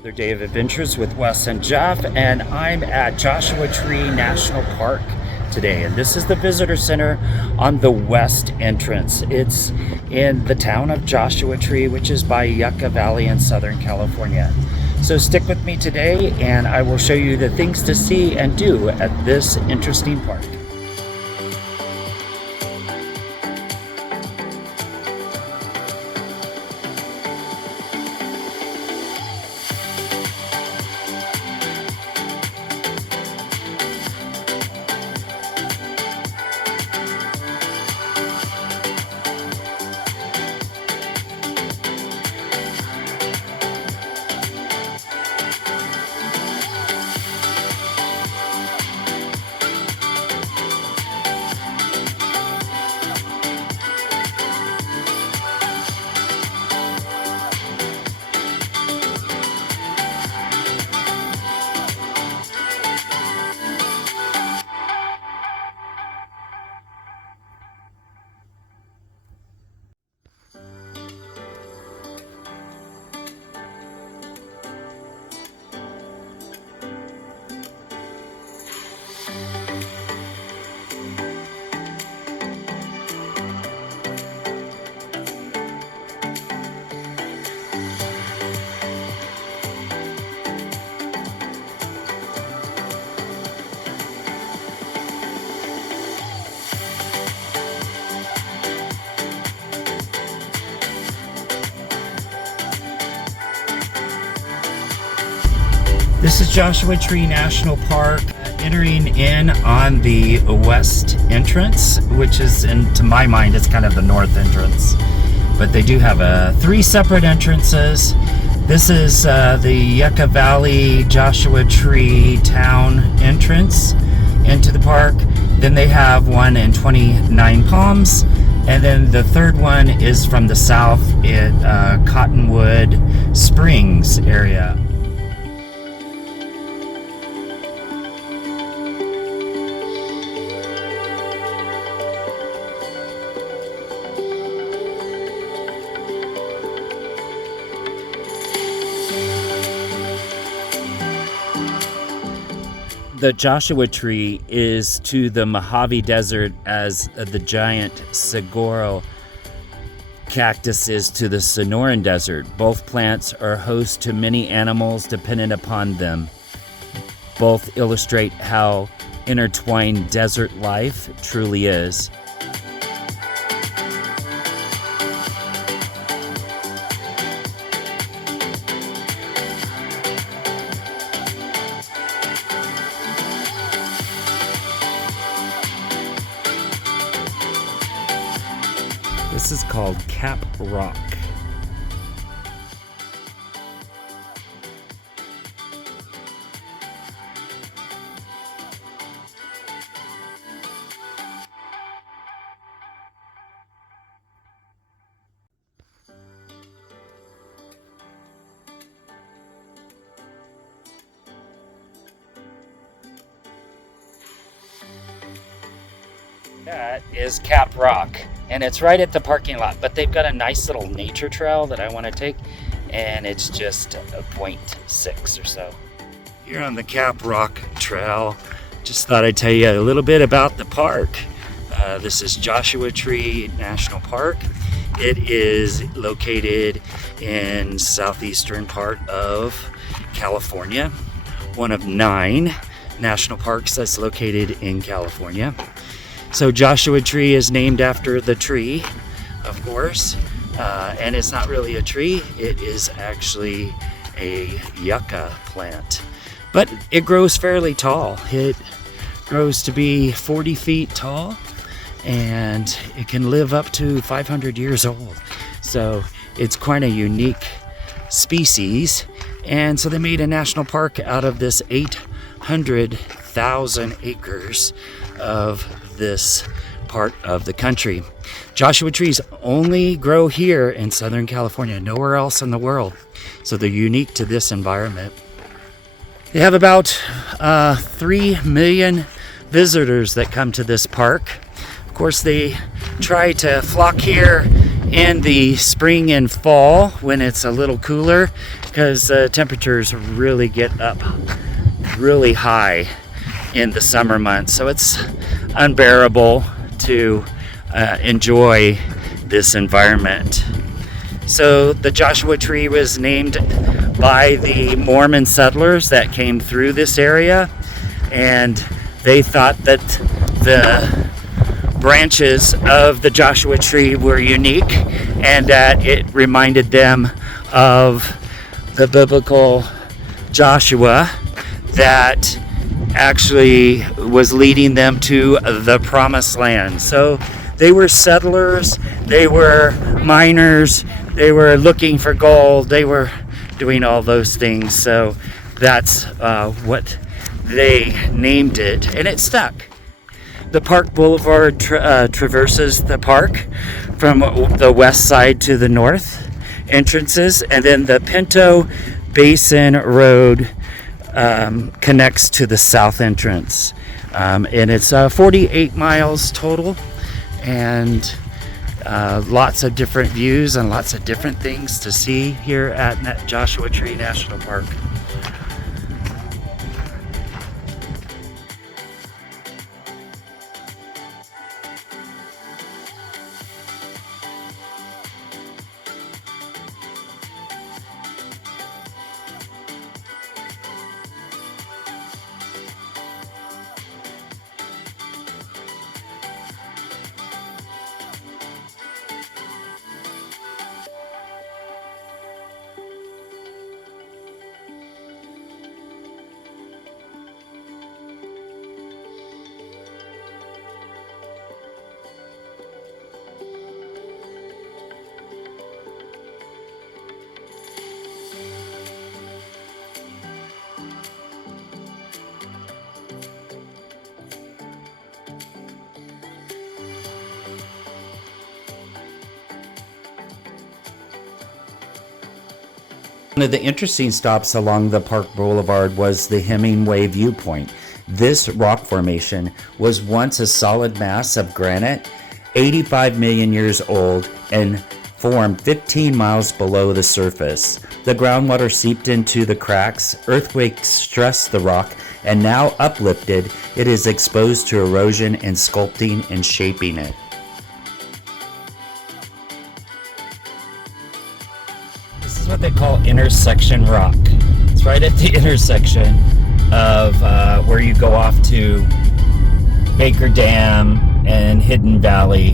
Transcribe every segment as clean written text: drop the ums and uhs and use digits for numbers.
Another day of adventures with Wes and Jeff, and I'm at Joshua Tree National Park today, and this is the visitor center on the west entrance. It's in the town of Joshua Tree, which is by Yucca Valley in Southern California. So stick with me today and I will show you the things to see and do at this interesting park. This is Joshua Tree National Park, entering in on the west entrance, which is, to my mind, it's kind of the north entrance. But they do have three separate entrances. This is the Yucca Valley Joshua Tree Town entrance into the park. Then they have one in 29 Palms. And then the third one is from the south at Cottonwood Springs area. The Joshua Tree is to the Mojave Desert as the giant saguaro cactus is to the Sonoran Desert. Both plants are host to many animals dependent upon them. Both illustrate how intertwined desert life truly is. This is called Cap Rock. That is Cap Rock, and it's right at the parking lot, but they've got a nice little nature trail that I want to take, and it's just a 0.6 or so. Here on the Cap Rock Trail, just thought I'd tell you a little bit about the park. This is Joshua Tree National Park. It is located in southeastern part of California, one of 9 national parks that's located in California. So Joshua Tree is named after the tree, of course, and it's not really a tree, it is actually a yucca plant. But it grows fairly tall. It grows to be 40 feet tall, and it can live up to 500 years old. So it's quite a unique species, and so they made a national park out of this 800,000 acres of this part of the country. Joshua trees only grow here in Southern California, nowhere else in the world. So they're unique to this environment. They have about 3 million visitors that come to this park. Of course, they try to flock here in the spring and fall when it's a little cooler, because temperatures really get up really high in the summer months, so it's unbearable to enjoy this environment. So the Joshua Tree was named by the Mormon settlers that came through this area, and they thought that the branches of the Joshua Tree were unique and that it reminded them of the biblical Joshua that actually was leading them to the promised land. So they were settlers, they were miners, they were looking for gold, they were doing all those things. So that's what they named it, and it stuck. The Park Boulevard traverses the park from the west side to the north entrances, and then the Pinto Basin Road connects to the south entrance. And it's 48 miles total, and lots of different views and lots of different things to see here at Joshua Tree National Park. One of the interesting stops along the Park Boulevard was the Hemingway Viewpoint. This rock formation was once a solid mass of granite, 85 million years old, and formed 15 miles below the surface. The groundwater seeped into the cracks, earthquakes stressed the rock, and now uplifted, it is exposed to erosion and sculpting and shaping it. This is what they call intersection rock. It's right at the intersection of where you go off to Baker Dam and Hidden Valley,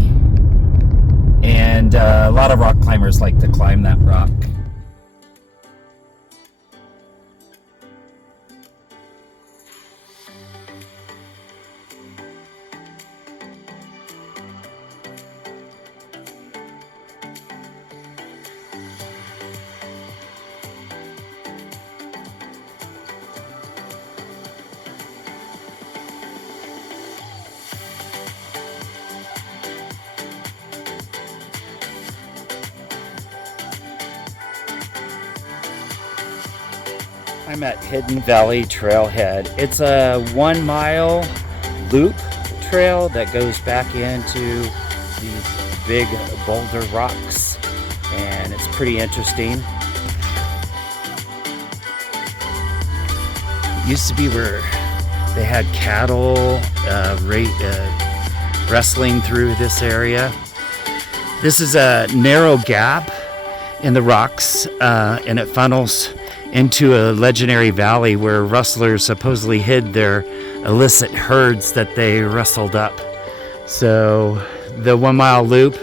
and a lot of rock climbers like to climb that rock. I'm at Hidden Valley Trailhead. It's a 1 mile loop trail that goes back into these big boulder rocks, and it's pretty interesting. It used to be where they had cattle wrestling through this area. This is a narrow gap in the rocks, and it funnels into a legendary valley where rustlers supposedly hid their illicit herds that they rustled up. So the 1 mile loop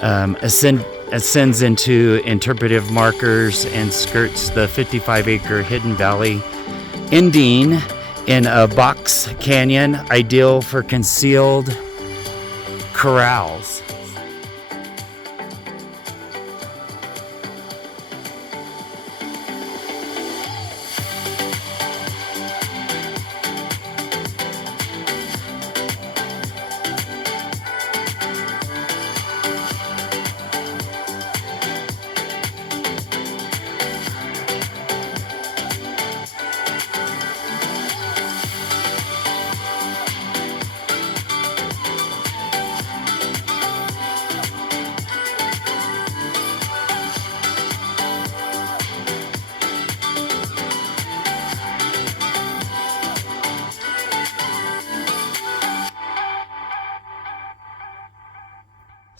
ascends into interpretive markers and skirts the 55-acre Hidden Valley, ending in a box canyon ideal for concealed corrals.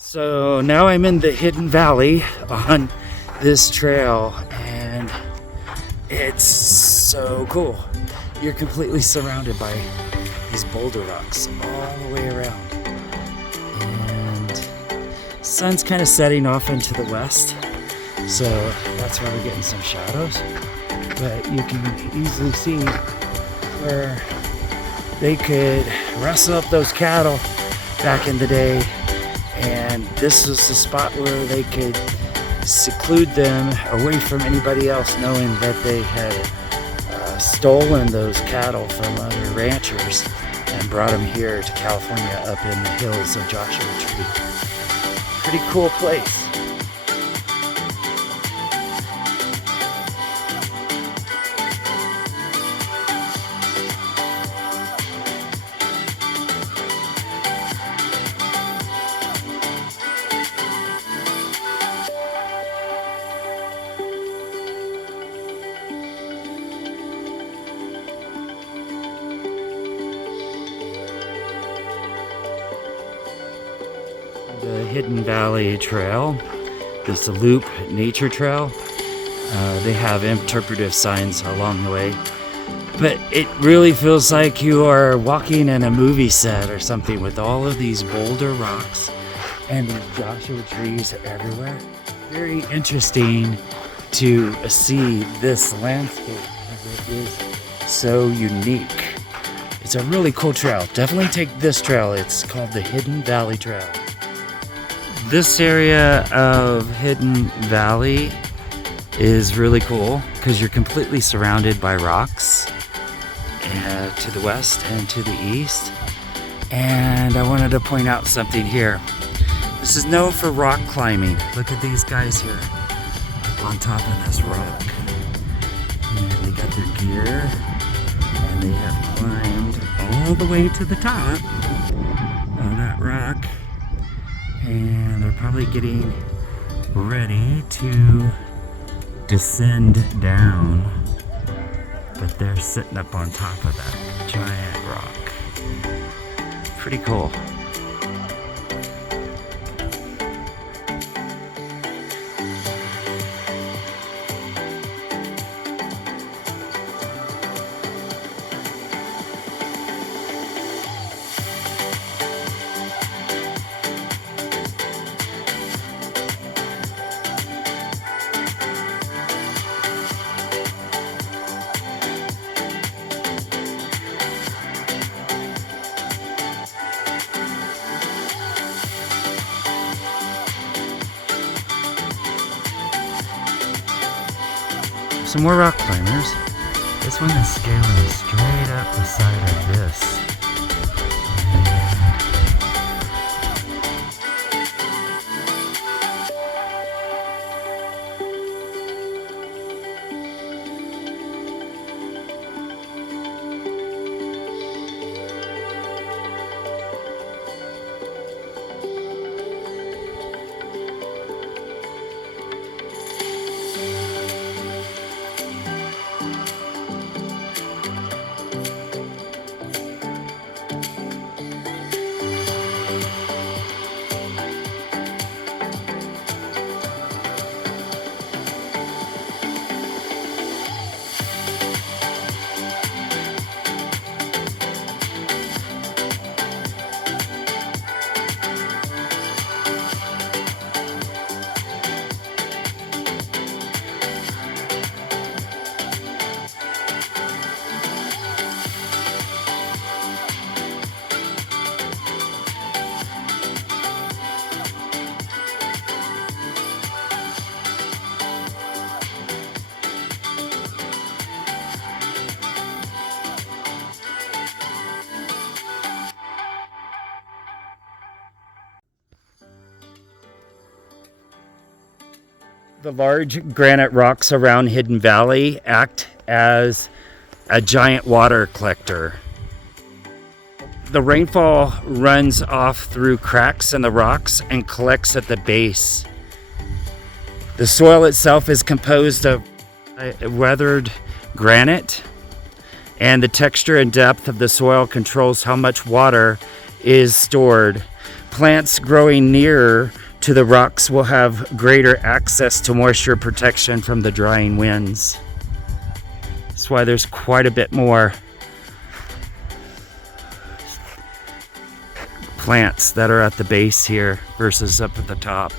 So now I'm in the hidden valley on this trail, and it's so cool. You're completely surrounded by these boulder rocks all the way around. And sun's kind of setting off into the west, so that's why we're getting some shadows. But you can easily see where they could wrestle up those cattle back in the day. And this was the spot where they could seclude them away from anybody else, knowing that they had stolen those cattle from other ranchers and brought them here to California up in the hills of Joshua Tree. Pretty cool place. The Hidden Valley Trail, this loop nature trail. They have interpretive signs along the way, but it really feels like you are walking in a movie set or something with all of these boulder rocks and these Joshua trees everywhere. Very interesting to see this landscape because it is so unique. It's a really cool trail. Definitely take this trail. It's called the Hidden Valley Trail. This area of Hidden Valley is really cool because you're completely surrounded by rocks to the west and to the east. And I wanted to point out something here. This is known for rock climbing. Look at these guys here up on top of this rock. And they got their gear and they have climbed all the way to the top of that rock. And they're probably getting ready to descend down, but they're sitting up on top of that giant rock. Pretty cool. Some more rock climbers. This one is scaling straight up the side of this. The large granite rocks around Hidden Valley act as a giant water collector. The rainfall runs off through cracks in the rocks and collects at the base. The soil itself is composed of weathered granite, and the texture and depth of the soil controls how much water is stored. plants growing nearer to the rocks will have greater access to moisture protection from the drying winds. That's why there's quite a bit more plants that are at the base here versus up at the top.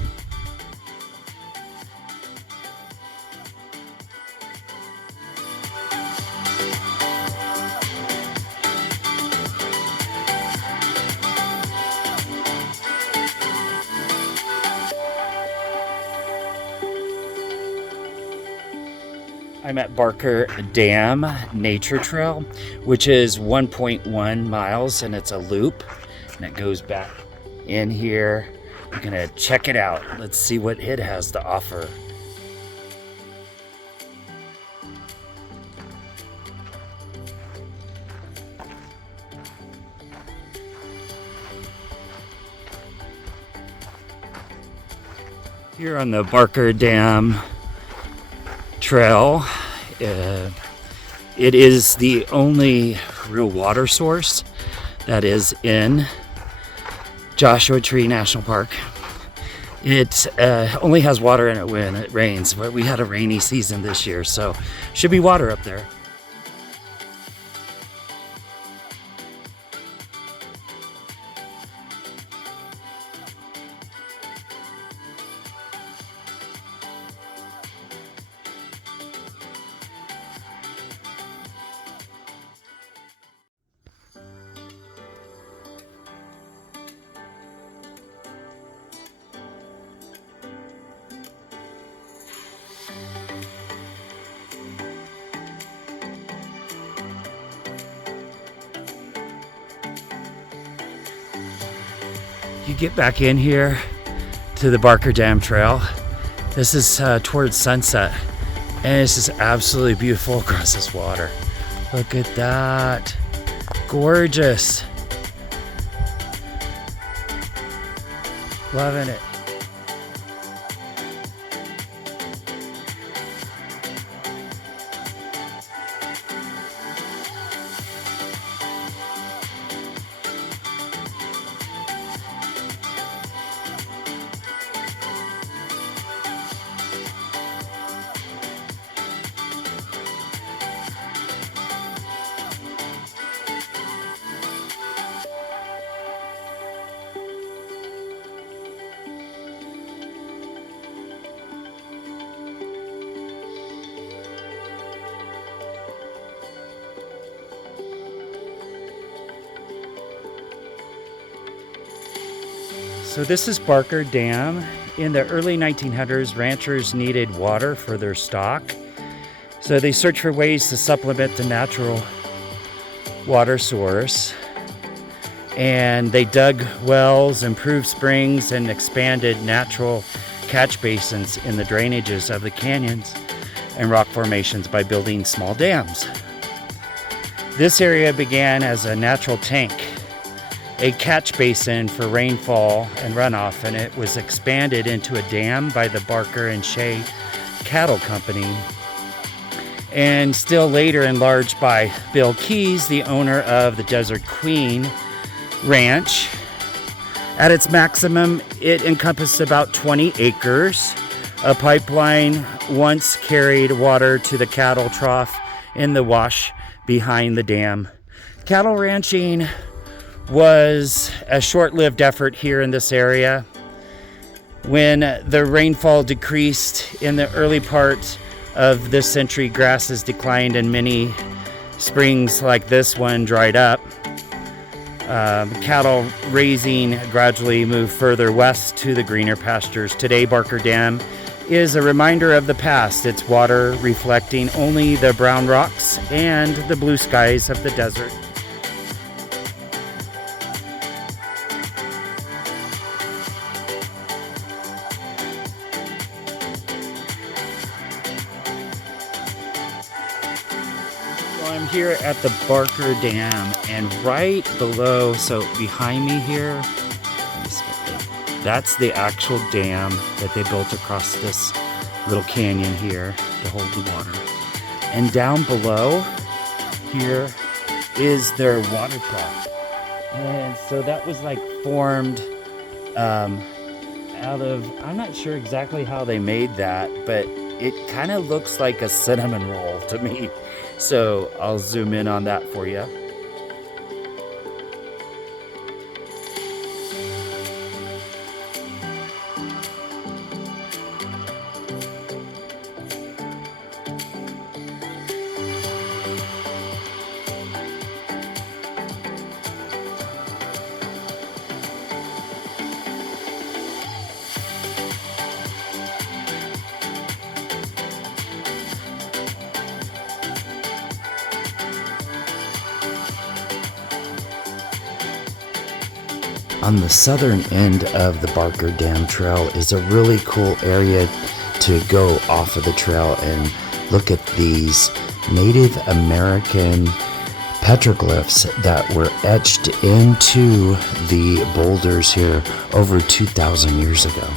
I'm at Barker Dam Nature Trail, which is 1.1 miles, and it's a loop, and it goes back in here. We're gonna check it out. Let's see what it has to offer. Here on the Barker Dam Trail, it is the only real water source that is in Joshua Tree National Park. It only has water in it when it rains, but we had a rainy season this year, so should be water up there. You get back in here to the Barker Dam Trail. This is towards sunset, and it's just absolutely beautiful across this water. Look at that. Gorgeous. Loving it. So this is Barker Dam. In the early 1900s, ranchers needed water for their stock. So they searched for ways to supplement the natural water source. And they dug wells, improved springs, and expanded natural catch basins in the drainages of the canyons and rock formations by building small dams. This area began as a natural tank, a catch basin for rainfall and runoff, and it was expanded into a dam by the Barker and Shea Cattle Company, and still later enlarged by Bill Keyes, the owner of the Desert Queen Ranch. At its maximum, it encompassed about 20 acres. A pipeline once carried water to the cattle trough in the wash behind the dam. Cattle ranching was a short-lived effort here in this area. When the rainfall decreased in the early part of this century, grasses declined and many springs like this one dried up. Cattle raising gradually moved further west to the greener pastures. Today, Barker Dam is a reminder of the past, its water reflecting only the brown rocks and the blue skies of the desert. I'm here at the Barker Dam, and right below, so behind me here, that's the actual dam that they built across this little canyon here to hold the water. And down below here is their water trough. And so that was like formed out of, I'm not sure exactly how they made that, but it kind of looks like a cinnamon roll to me. So I'll zoom in on that for you. On the southern end of the Barker Dam Trail is a really cool area to go off of the trail and look at these Native American petroglyphs that were etched into the boulders here over 2,000 years ago.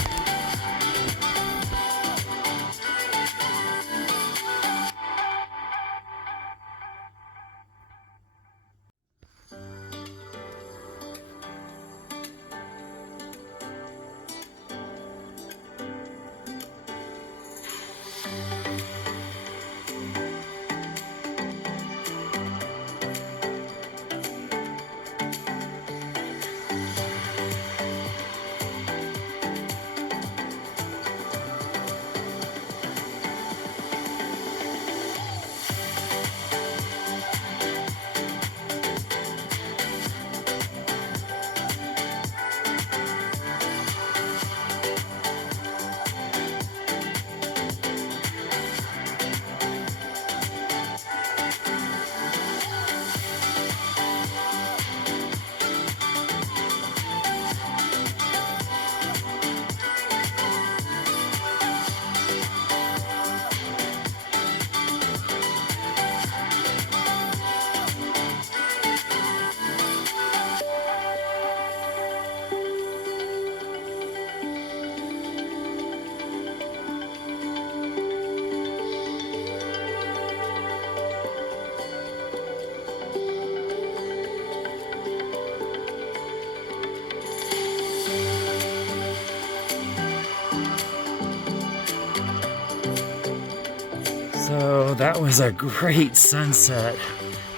So that was a great sunset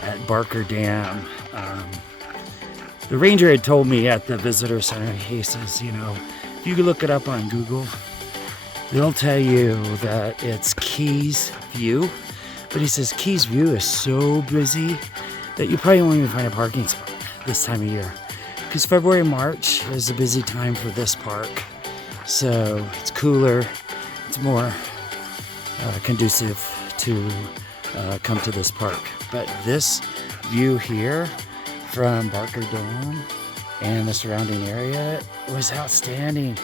at Barker Dam. The ranger had told me at the visitor center, he says, you know, if you could look it up on Google, they'll tell you that it's Keys View. But he says Keys View is so busy that you probably won't even find a parking spot this time of year. Because February, March is a busy time for this park. So it's cooler, it's more conducive to come to this park. But this view here from Barker Dam and the surrounding area was outstanding.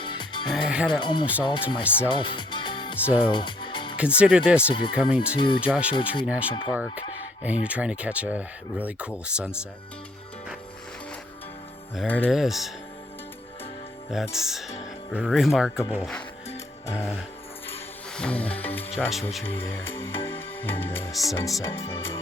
I had it almost all to myself. So consider this if you're coming to Joshua Tree National Park and you're trying to catch a really cool sunset. There it is. That's remarkable. Joshua Tree there and the sunset photo.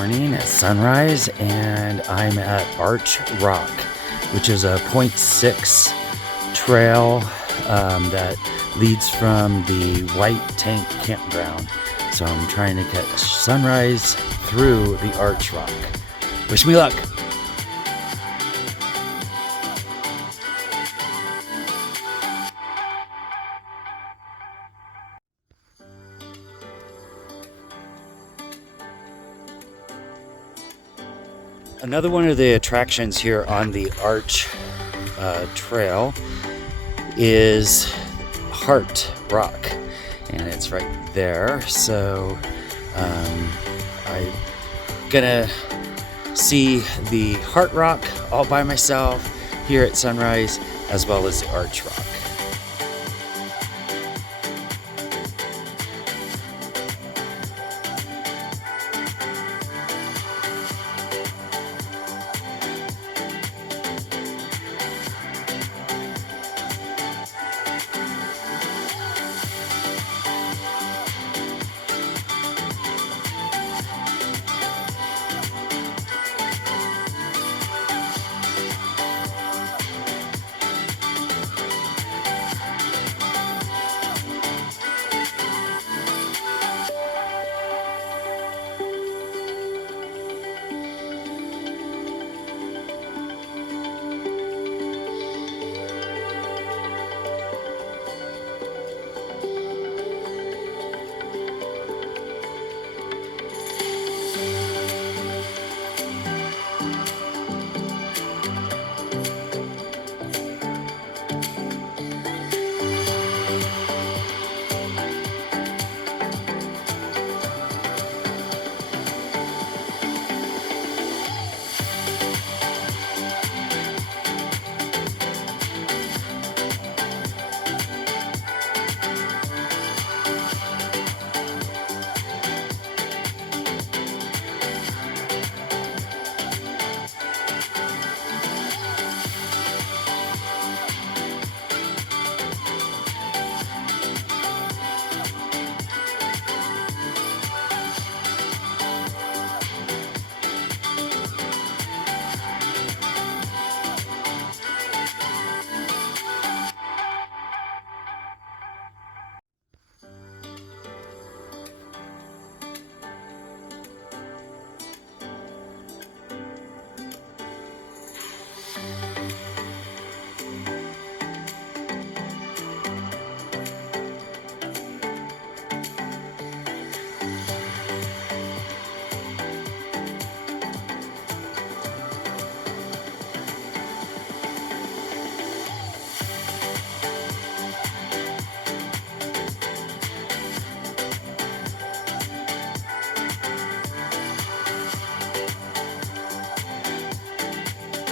morning at sunrise, and I'm at Arch Rock, which is a 0.6 trail that leads from the White Tank Campground. So I'm trying to catch sunrise through the Arch Rock. Wish me luck. Another one of the attractions here on the Arch Trail is Heart Rock, and it's right there. So I'm gonna see the Heart Rock all by myself here at sunrise, as well as the Arch Rock.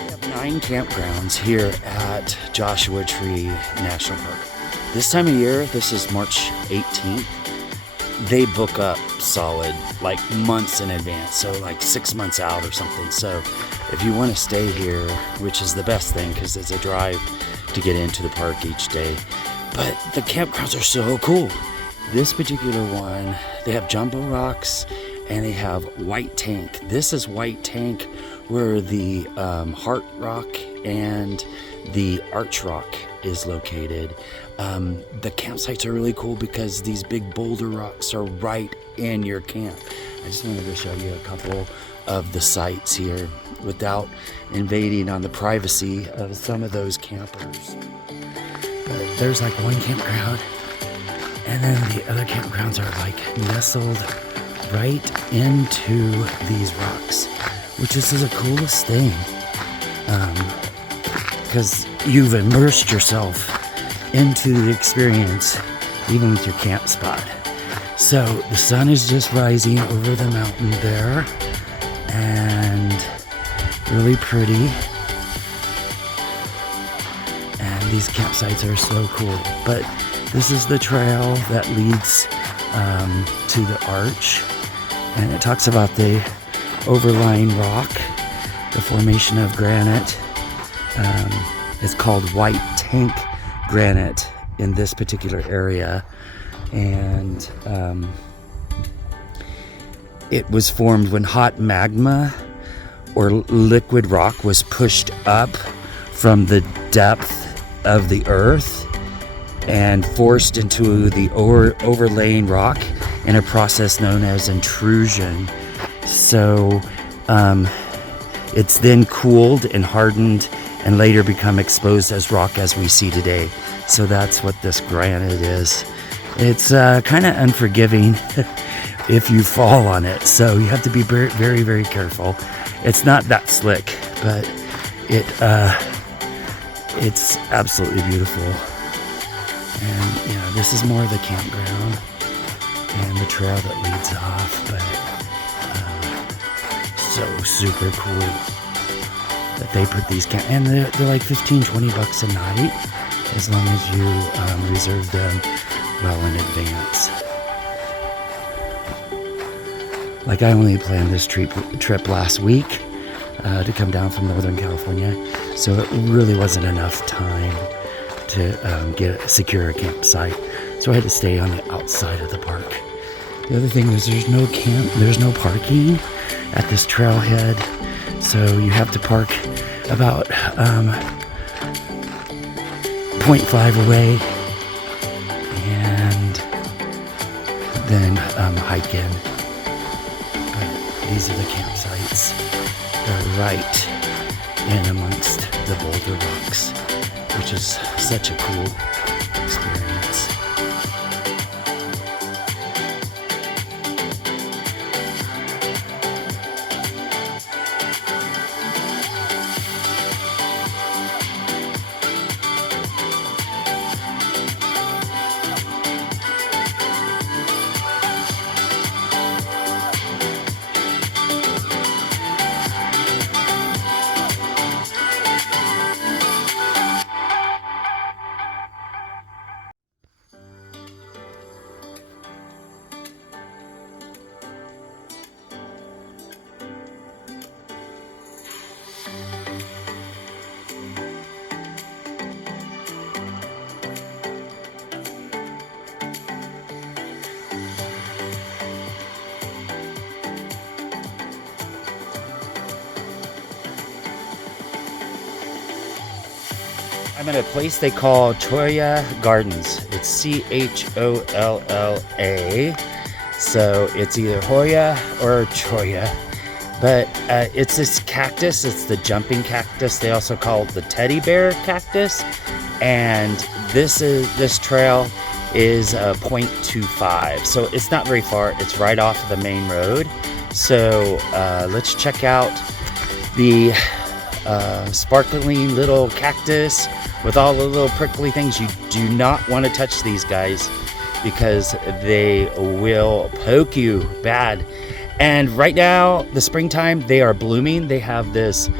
We have 9 campgrounds here at Joshua Tree National Park. This time of year, this is March 18th, they book up solid like months in advance, so like 6 months out or something. So if you want to stay here, which is the best thing because it's a drive to get into the park each day, but the campgrounds are so cool. This particular one, they have jumbo rocks and they have White Tank. This is White Tank, where the Heart Rock and the Arch Rock is located. The campsites are really cool because these big boulder rocks are right in your camp. I just wanted to show you a couple of the sites here without invading on the privacy of some of those campers. But there's like one campground, and then the other campgrounds are like nestled right into these rocks, which is the coolest thing, because you've immersed yourself into the experience, even with your camp spot. So the sun is just rising over the mountain there, and really pretty. And these campsites are so cool. But this is the trail that leads to the Arch, and it talks about the overlying rock, the formation of granite. It's called White Tank granite in this particular area, and It was formed when hot magma or liquid rock was pushed up from the depth of the earth and forced into the overlaying rock in a process known as intrusion. So it's then cooled and hardened and later become exposed as rock as we see today. So that's what this granite is. It's kind of unforgiving if you fall on it, so you have to be very, very, very careful. It's not that slick, but it's absolutely beautiful. And you know, this is more of the campground and the trail that leads off, but so super cool that they put these and they're like 15-20 bucks a night as long as you reserve them well in advance. Like, I only planned this trip last week to come down from Northern California, so it really wasn't enough time to secure a campsite, so I had to stay on the outside of the park. The other thing is there's no parking at this trailhead, so you have to park about 0.5 away and then hike in. But these are the campsites. They're right in amongst the boulder rocks, which is such a cool experience. I'm at a place they call Cholla Gardens. It's C-H-O-L-L-A. So it's either Hoya or Cholla. But it's this cactus. It's the jumping cactus. They also call it the teddy bear cactus. And this trail is 0.25. So it's not very far. It's right off of the main road. So let's check out the sparkling little cactus with all the little prickly things. You do not want to touch these guys because they will poke you bad. And right now, the springtime, they are blooming. They have this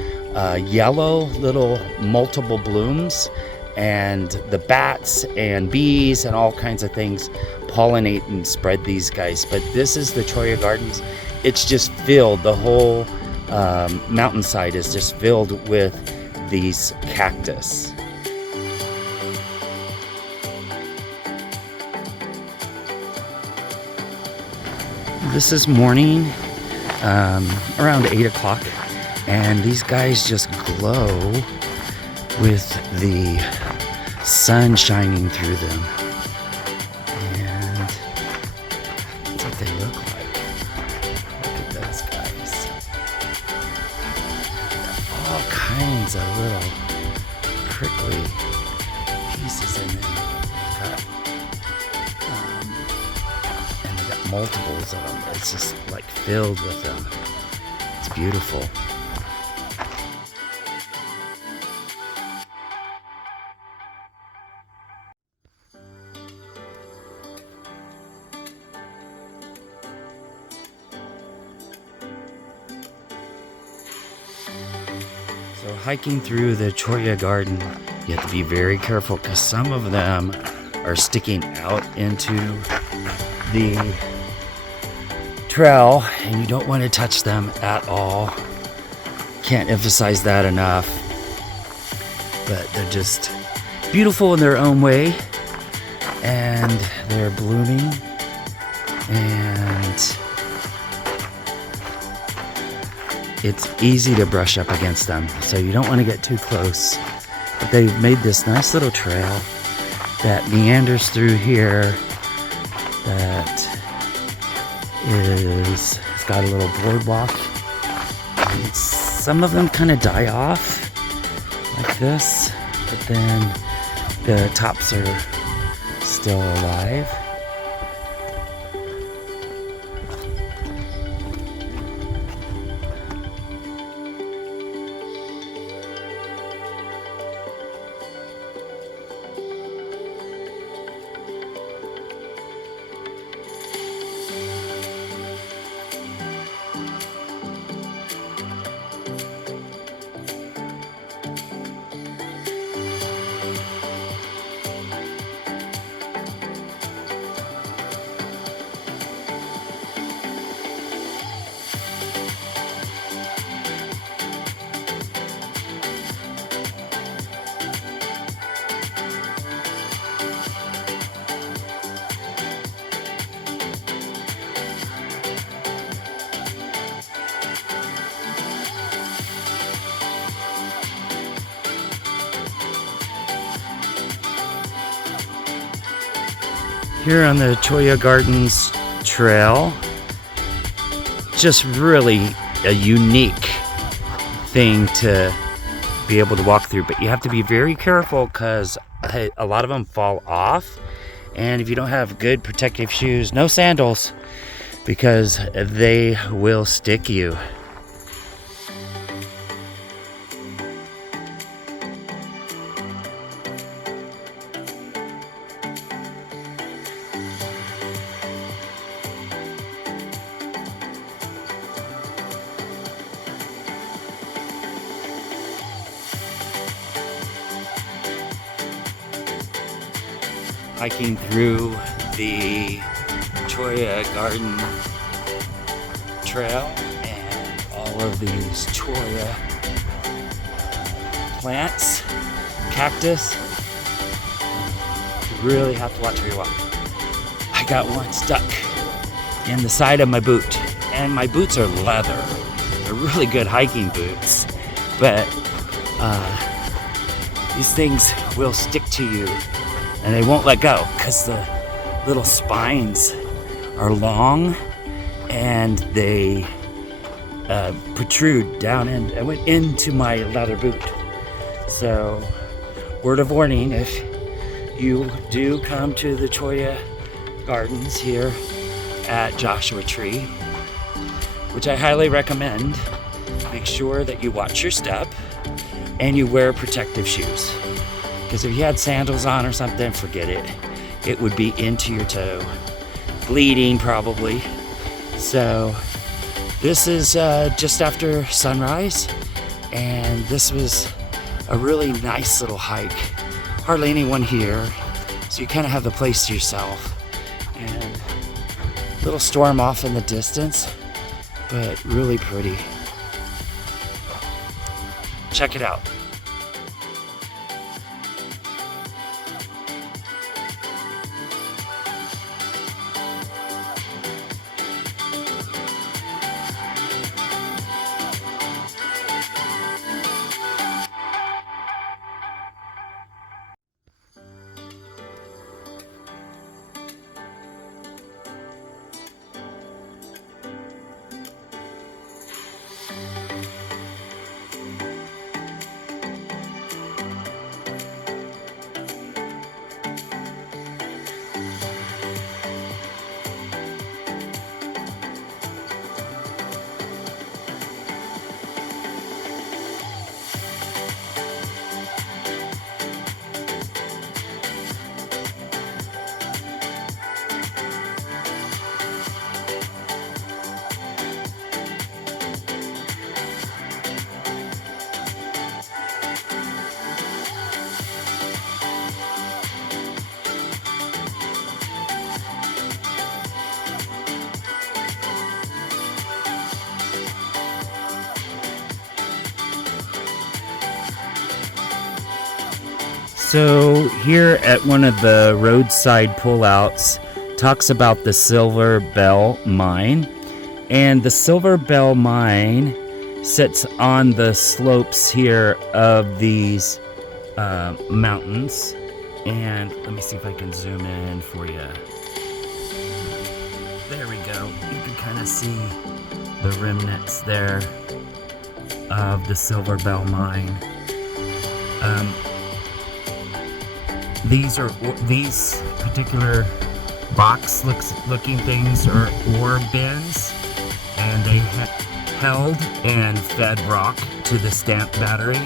yellow little multiple blooms, and the bats and bees and all kinds of things pollinate and spread these guys. But this is the Cholla Gardens. It's just filled, the whole mountainside is just filled with these cactus. This is morning, around 8 o'clock, and these guys just glow with the sun shining through them. And that's what they look like. Look at those guys. All kinds of little prickly pieces in them. And they got multiples of them. It's just like filled with them. It's beautiful. So hiking through the Cholla Garden, you have to be very careful because some of them are sticking out into the trail and you don't want to touch them at all. Can't emphasize that enough. But they're just beautiful in their own way, and they're blooming, and it's easy to brush up against them, so you don't want to get too close. But they've made this nice little trail that meanders through here that it's got a little boardwalk. And some of them kind of die off like this, but then the tops are still alive. Here on the Cholla Gardens trail, just really a unique thing to be able to walk through, but you have to be very careful because a lot of them fall off, and if you don't have good protective shoes, no sandals, because they will stick you. Hiking through the Cholla Garden Trail and all of these Cholla plants, cactus. You really have to watch where you walk. I got one stuck in the side of my boot, and my boots are leather. They're really good hiking boots, but these things will stick to you. And they won't let go because the little spines are long and they protrude down in. I went into my leather boot. So, word of warning, if you do come to the Cholla Gardens here at Joshua Tree, which I highly recommend, make sure that you watch your step and you wear protective shoes. Because if you had sandals on or something, forget it. It would be into your toe. Bleeding, probably. So, this is just after sunrise. And this was a really nice little hike. Hardly anyone here. So you kind of have the place to yourself. And a little storm off in the distance. But really pretty. Check it out. So here at one of the roadside pullouts talks about the Silver Bell Mine. And the Silver Bell Mine sits on the slopes here of these mountains. And let me see if I can zoom in for you. There we go. You can kind of see the remnants there of the Silver Bell mine. These particular box-looking things are ore bins, and they held and fed rock to the stamp battery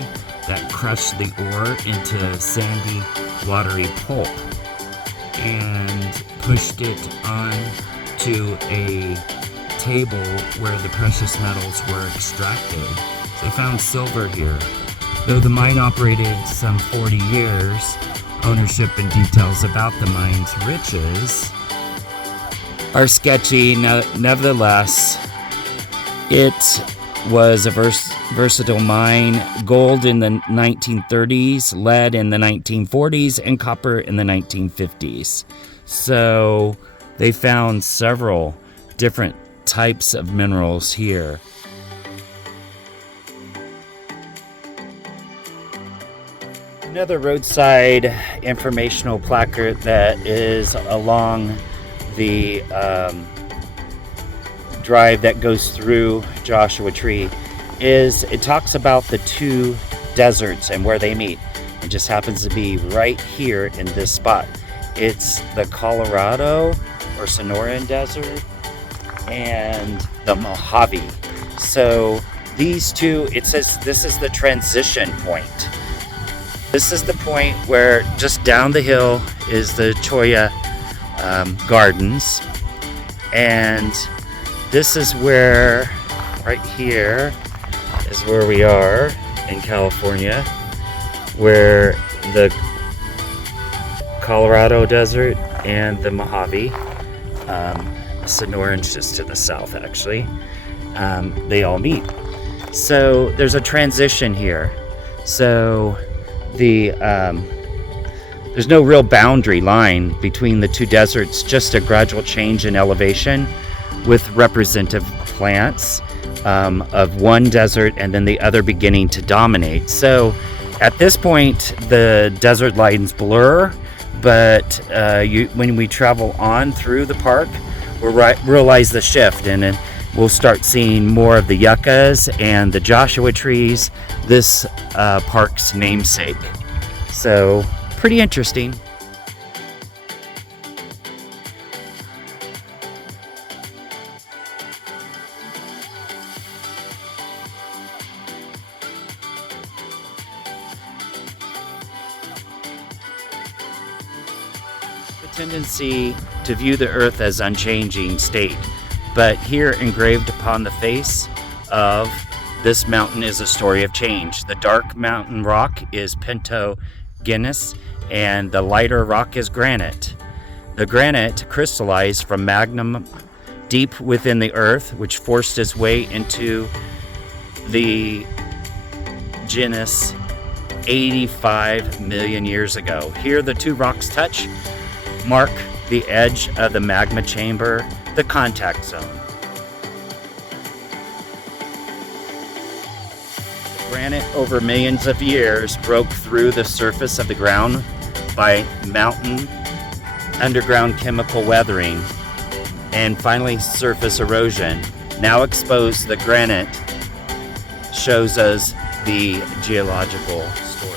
that crushed the ore into sandy, watery pulp and pushed it on to a table where the precious metals were extracted. They found silver here. Though the mine operated some 40 years, ownership and details about the mine's riches are sketchy. Nevertheless, it was a versatile mine. Gold in the 1930s, lead in the 1940s, and copper in the 1950s. So they found several different types of minerals here. Another roadside informational placard that is along the drive that goes through Joshua Tree it talks about the two deserts and where they meet. It just happens to be right here in this spot. It's the Colorado or Sonoran Desert and the Mojave. So these two, it says this is the transition point. This is the point where just down the hill is the Cholla Gardens, and this is where, right here is where we are in California, where the Colorado Desert and the Mojave, Sonoran's just to the south actually, they all meet. So there's a transition here. So there's no real boundary line between the two deserts, just a gradual change in elevation with representative plants of one desert and then the other beginning to dominate. So at this point, the desert lines blur, but when we travel on through the park, we'll realize the shift, and then we'll start seeing more of the yuccas and the Joshua trees, this park's namesake. So pretty interesting. The tendency to view the earth as unchanging state, but here engraved upon the face of this mountain is a story of change. The dark mountain rock is petroglyphs, and the lighter rock is granite. The granite crystallized from magma deep within the earth, which forced its way into the genus 85 million years ago. Here the two rocks touch, mark the edge of the magma chamber, the contact zone. Granite over millions of years broke through the surface of the ground by mountain underground chemical weathering and finally surface erosion. Now exposed, the granite shows us the geological story.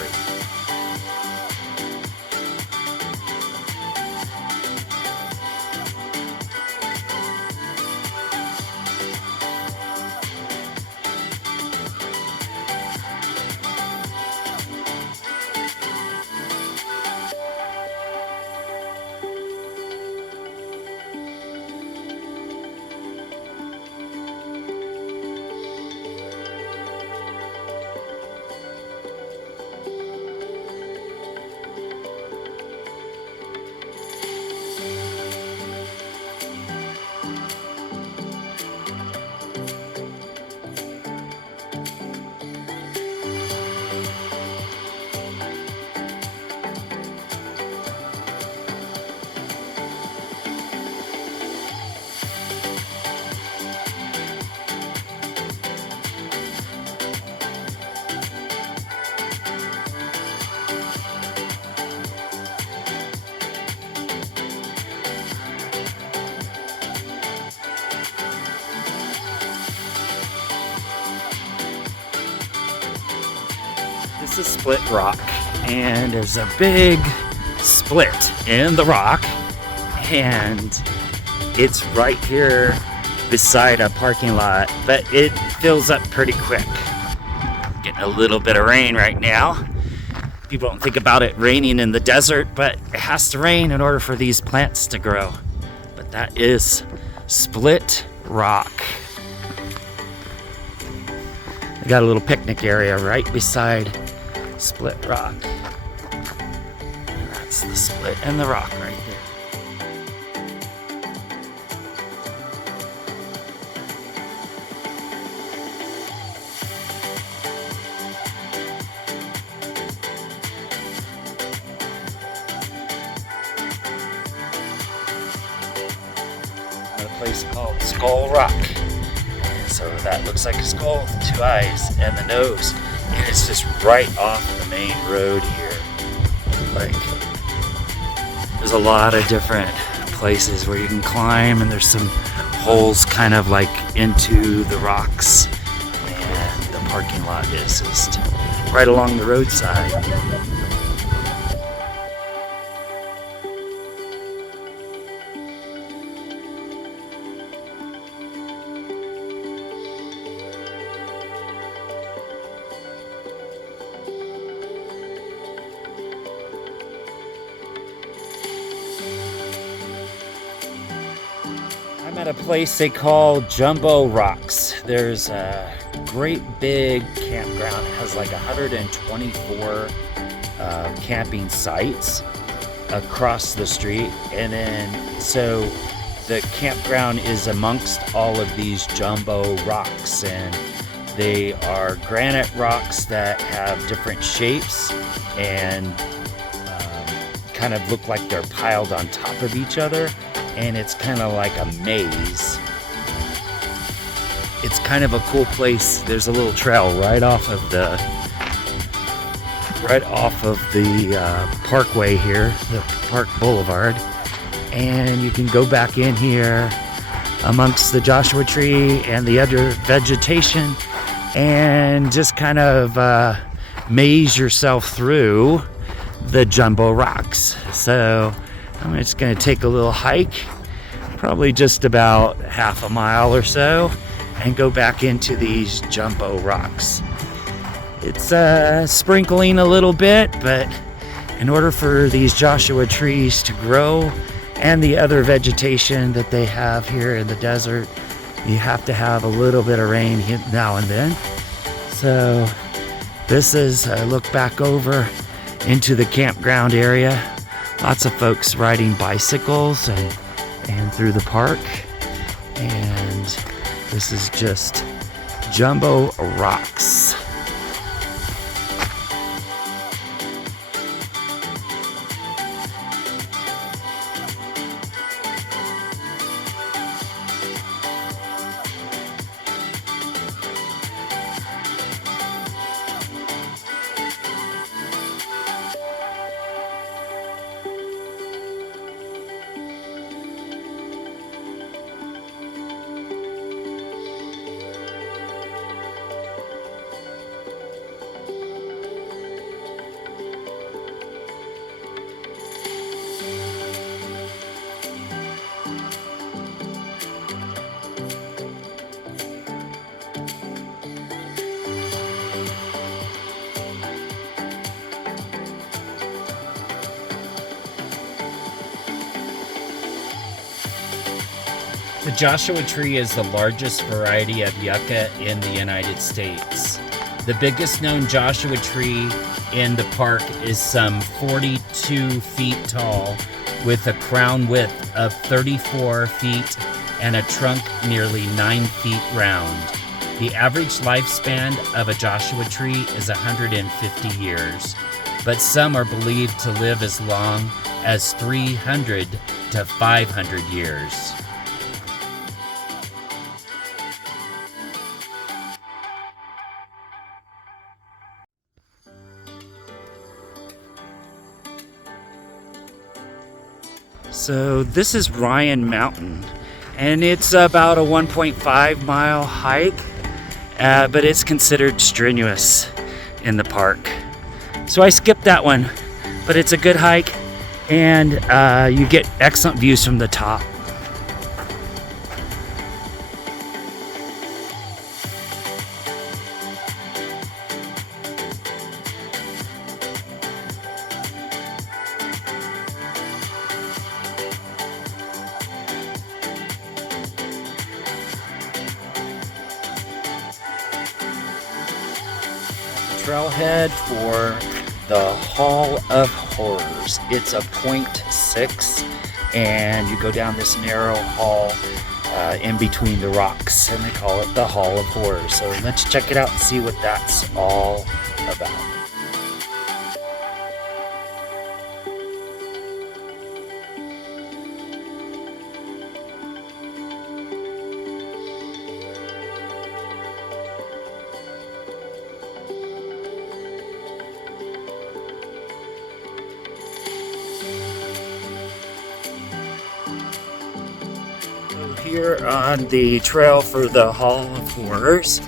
This is split rock, and there's a big split in the rock, and it's right here beside a parking lot, but it fills up pretty quick. Getting a little bit of rain right now. People don't think about it raining in the desert, but it has to rain in order for these plants to grow. But that is split rock. They got a little picnic area right beside split rock. And that's the split and the rock right there. A place called Skull Rock. So that looks like a skull with 2 eyes and the nose. And it's just right off the main road here. Like, there's a lot of different places where you can climb, and there's some holes kind of like into the rocks. And the parking lot is just right along the roadside. I'm at a place they call Jumbo Rocks. There's a great big campground. It has like 124 camping sites across the street. And then, so the campground is amongst all of these jumbo rocks. And they are granite rocks that have different shapes and kind of look like they're piled on top of each other. And it's kind of like a maze. It's kind of a cool place. There's a little trail right off of the parkway here, the Park Boulevard, and you can go back in here amongst the Joshua Tree and the other vegetation and just kind of maze yourself through the jumbo rocks. So I'm just going to take a little hike, probably just about half a mile or so, and go back into these jumbo rocks. It's sprinkling a little bit, but in order for these Joshua trees to grow and the other vegetation that they have here in the desert, you have to have a little bit of rain now and then. So this is a look back over into the campground area. Lots of folks riding bicycles and through the park. And this is just Jumbo Rocks. The Joshua tree is the largest variety of yucca in the United States. The biggest known Joshua tree in the park is some 42 feet tall, with a crown width of 34 feet and a trunk nearly 9 feet round. The average lifespan of a Joshua tree is 150 years, but some are believed to live as long as 300 to 500 years. So this is Ryan Mountain, and it's about a 1.5 mile hike, but it's considered strenuous in the park. So I skipped that one, but it's a good hike, and you get excellent views from the top. Trailhead for the Hall of Horrors. It's a 0.6, and you go down this narrow hall in between the rocks, and they call it the Hall of Horrors. So let's check it out and see what that's all about. Here on the trail for the Hall of Horrors,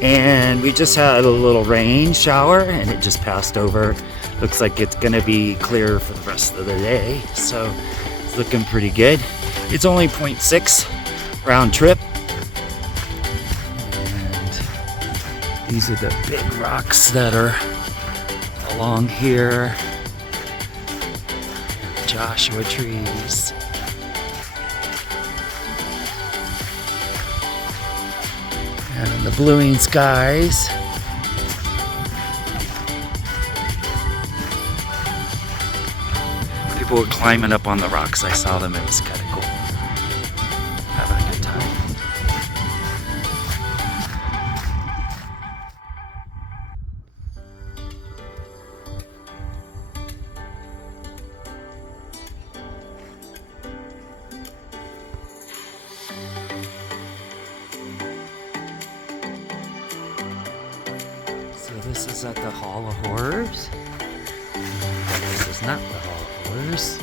and we just had a little rain shower and it just passed over. Looks like it's gonna be clear for the rest of the day, so it's looking pretty good. It's only 0.6 round trip, and these are the big rocks that are along here. Joshua trees. And the bluing skies. People were climbing up on the rocks. I saw them. It was kind of cool. Having a good time. So this is at the Hall of Horrors. This is not the Hall of Horrors.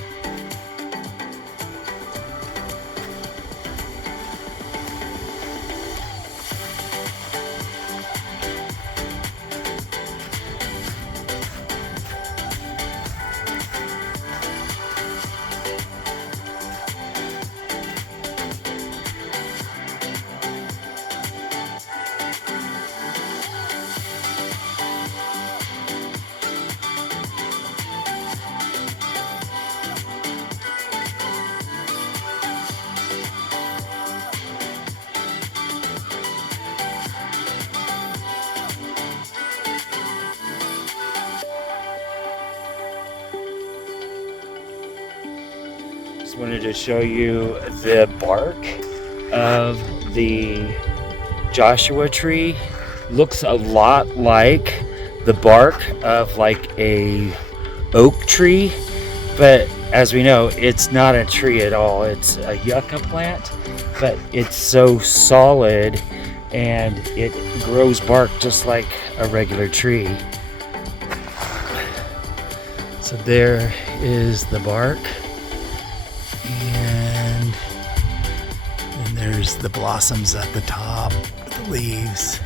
Just wanted to show you the bark of the Joshua tree. Looks a lot like the bark of like a oak tree, but as we know, it's not a tree at all. It's a yucca plant, but it's so solid and it grows bark just like a regular tree. So there is the bark, and then there's the blossoms at the top, the leaves.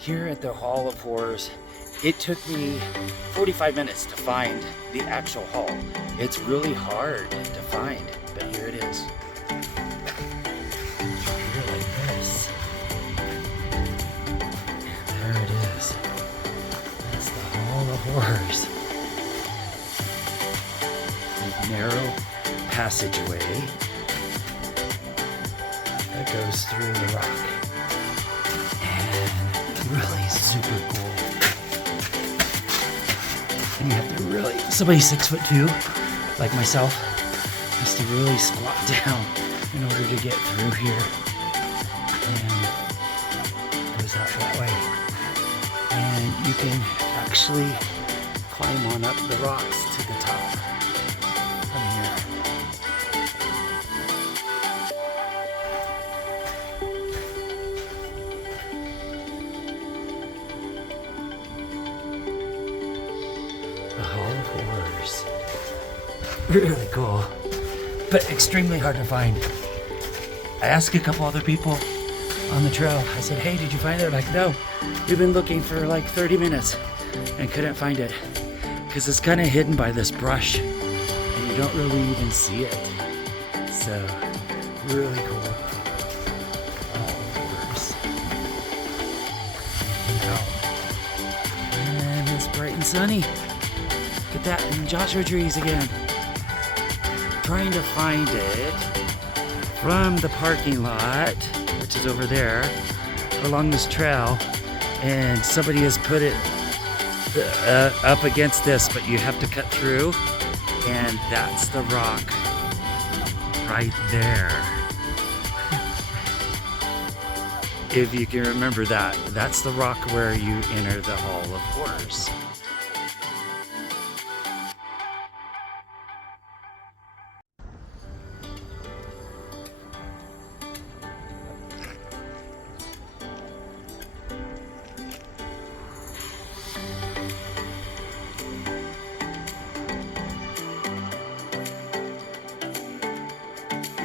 Here at the Hall of Horrors, it took me 45 minutes to find the actual hall. It's really hard to find, but here it is. Here like this. And there it is. That's the Hall of Horrors. A narrow passageway that goes through the rock. Really super cool. And you have to really, somebody 6'2", like myself, has to really squat down in order to get through here. And it goes out that way. And you can actually climb on up the rocks to the top from here. The Hall of Horrors. Really cool, but extremely hard to find. I asked a couple other people on the trail. I said, hey, did you find it? Like, no, we've been looking for like 30 minutes and couldn't find it because it's kind of hidden by this brush and you don't really even see it. So, really cool. And it's bright and sunny. Look at that, and Joshua trees again. Trying to find it from the parking lot, which is over there, along this trail, and somebody has put it up against this, but you have to cut through, and that's the rock right there. If you can remember that, that's the rock where you enter the Hall of Horrors.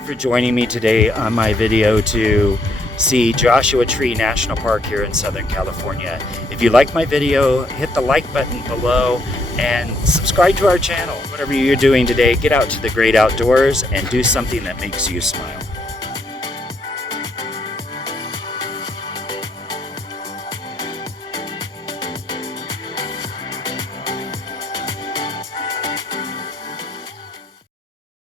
For joining me today on my video to see Joshua Tree National Park here in Southern California. If you like my video, hit the like button below and subscribe to our channel. Whatever you're doing today, get out to the great outdoors and do something that makes you smile.